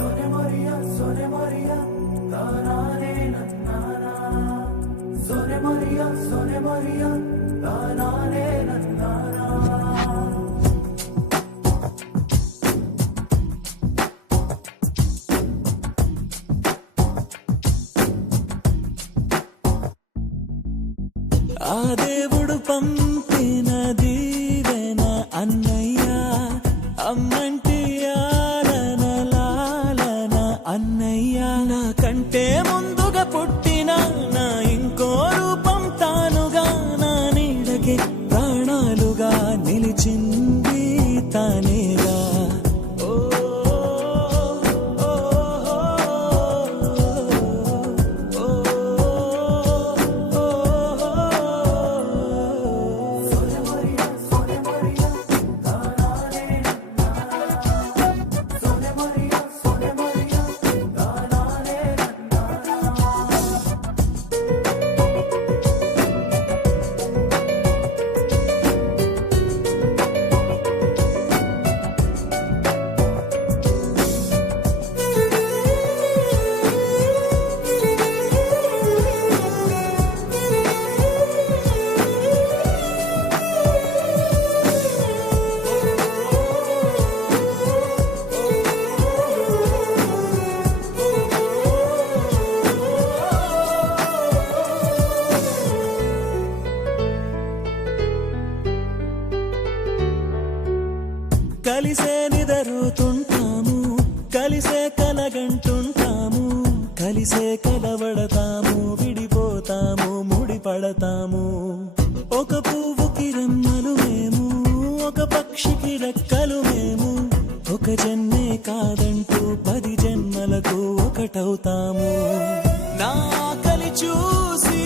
సొనె మరియా సొనె మరియా తానానే మరియా సొనె మరియా తానానే పంపిన దీవెన అన్నయ్య అమ్మంటే అన్నయ్య నా కంటే ముందుగా పుట్టిన నా ఇంకో రూపం తానుగా నా నీడకి కలిసే నిదరుతుంటాము కలిసే కలగంటుంటాము కలిసే కలవడతాము విడిపోతాము ముడిపడతాము. ఒక పువ్వుకి రెమ్మలు మేము ఒక పక్షికి రెక్కలు మేము ఒక జన్మే కాదంటూ పది జన్మలకు ఒకటవుతాము. నా కలి చూసి